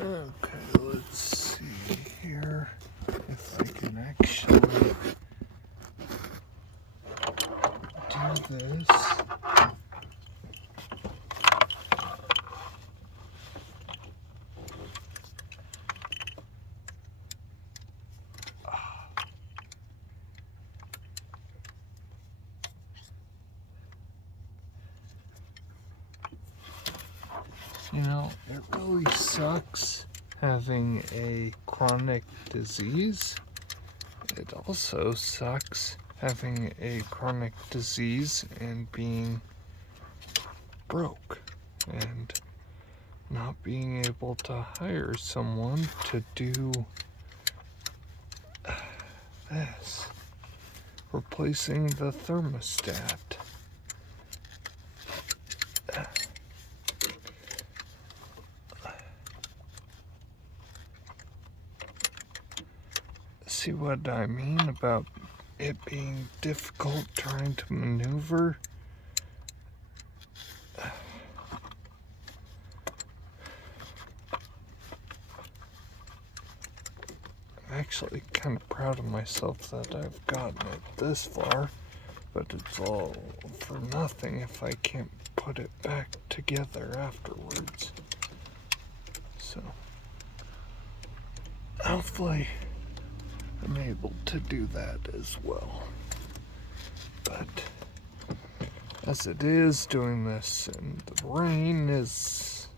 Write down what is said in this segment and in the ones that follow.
Okay, let's see here if I can actually do this. You know, it really sucks having a chronic disease. It also sucks having a chronic disease and being broke and not being able to hire someone to do this. Replacing the thermostat. See what I mean about it being difficult trying to maneuver? I'm actually kind of proud of myself that I've gotten it this far, but it's all for nothing if I can't put it back together afterwards. So, hopefully I'm able to do that as well. But as it is, doing this and the rain is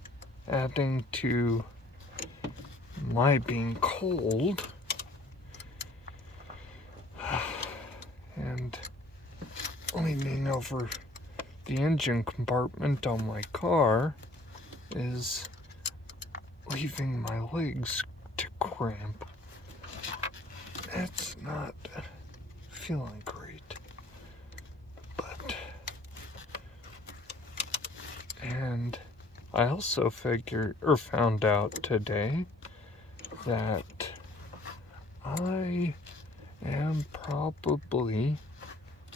adding to my being cold and leaning over the engine compartment on my car is leaving my legs to cramp. It's not feeling great, but, and I also found out today that I am probably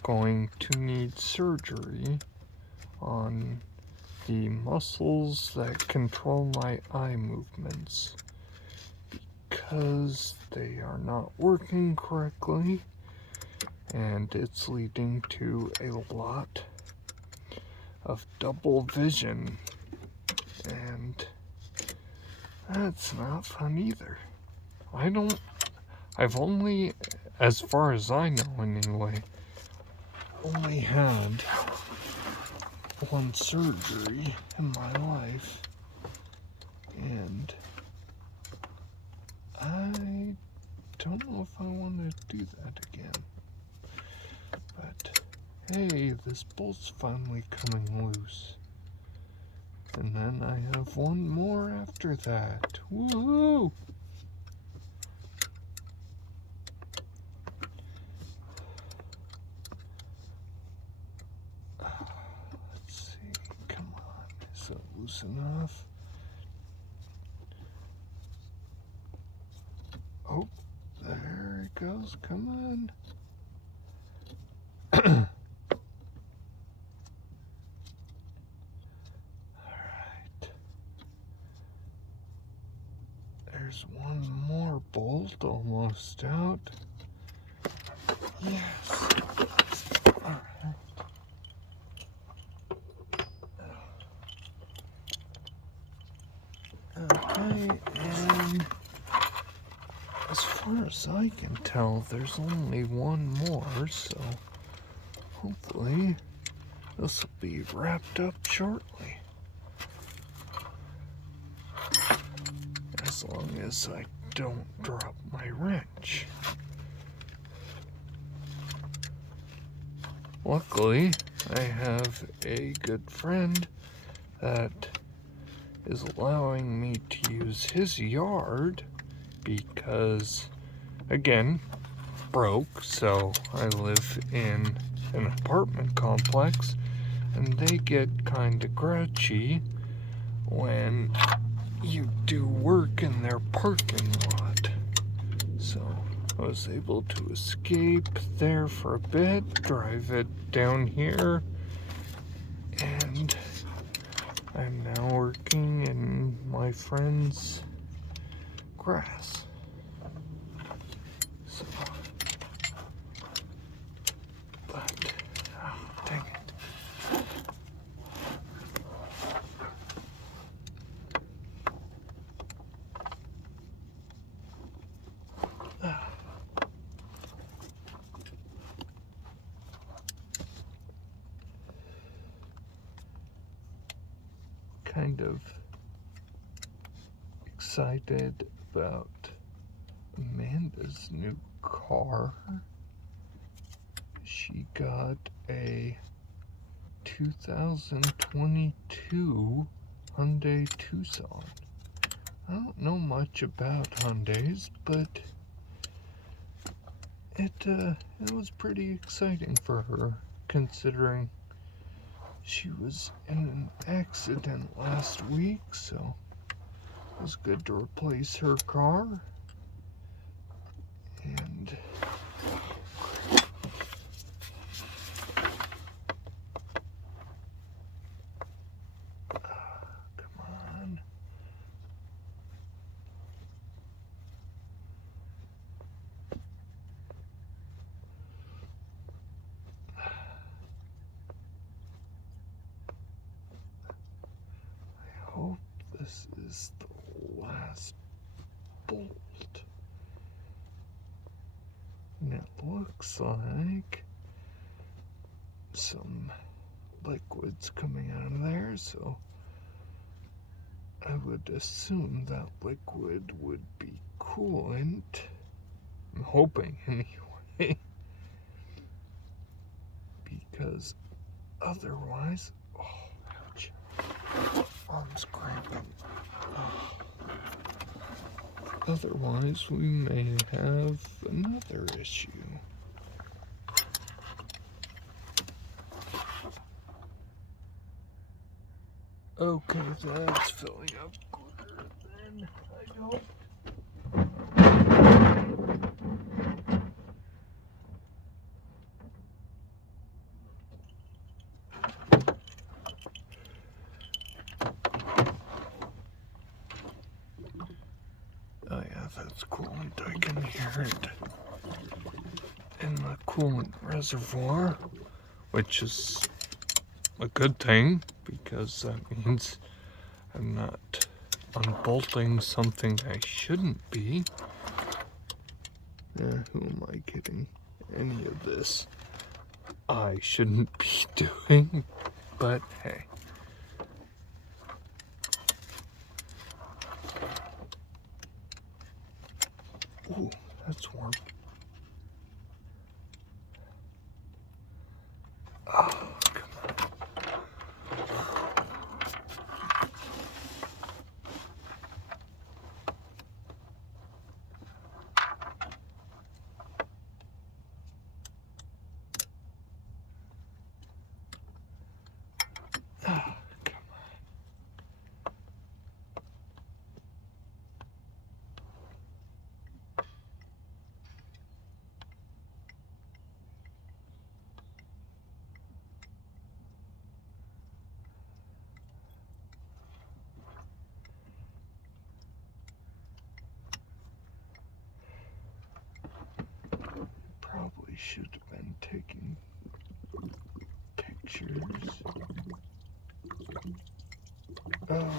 going to need surgery on the muscles that control my eye movements because they are not working correctly, and it's leading to a lot of double vision, and that's not fun either. I've only, as far as I know anyway, only had one surgery in my life, and I don't know if I want to do that again. But hey, this bolt's finally coming loose. And then I have one more after that. Woohoo! Let's see, come on, is it loose enough? Oh, there it goes, come on. Alright. There's one more bolt almost out. Yes. Alright. Okay, and as far as I can tell, there's only one more, so hopefully this will be wrapped up shortly. As long as I don't drop my wrench. Luckily, I have a good friend that is allowing me to use his yard because, again, broke, so I live in an apartment complex, and they get kind of grouchy when you do work in their parking lot. So I was able to escape there for a bit, drive it down here, and I'm now working in my friend's grass. So, but, oh, dang it. Kind of excited about Amanda's new car. She got a 2022 Hyundai Tucson. I don't know much about Hyundais, but it was pretty exciting for her, considering she was in an accident last week, so it was good to replace her car. And come on. I hope this is the last bolt. And it looks like some liquid's coming out of there, so I would assume that liquid would be coolant. I'm hoping anyway. Because otherwise, oh, ouch. Arm's cramping. Oh. Otherwise, we may have another issue. Okay, that's filling up quicker than I hoped. Oh yeah, that's coolant. I can hear it in the coolant reservoir, which is a good thing, because that means I'm not unbolting something I shouldn't be. Who am I kidding? Any of this I shouldn't be doing, but hey. Ooh, that's warm. Oh, come on. Oh, come on. Probably should have been taking pictures. Oh.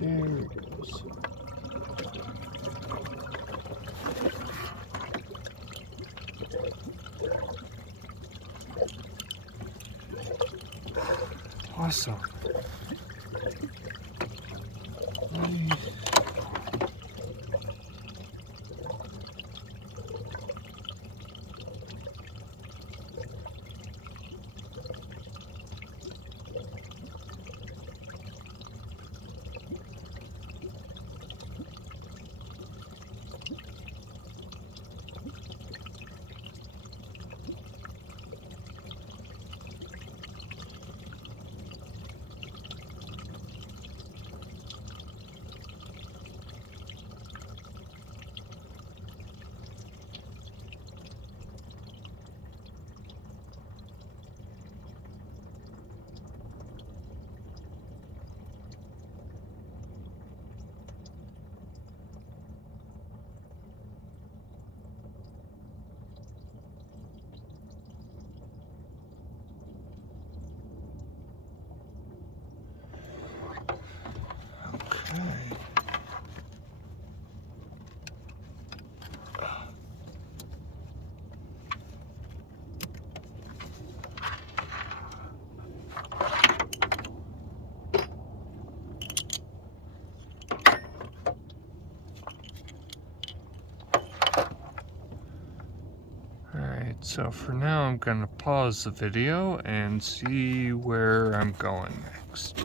There it goes. Awesome. Alright, so for now I'm going to pause the video and see where I'm going next.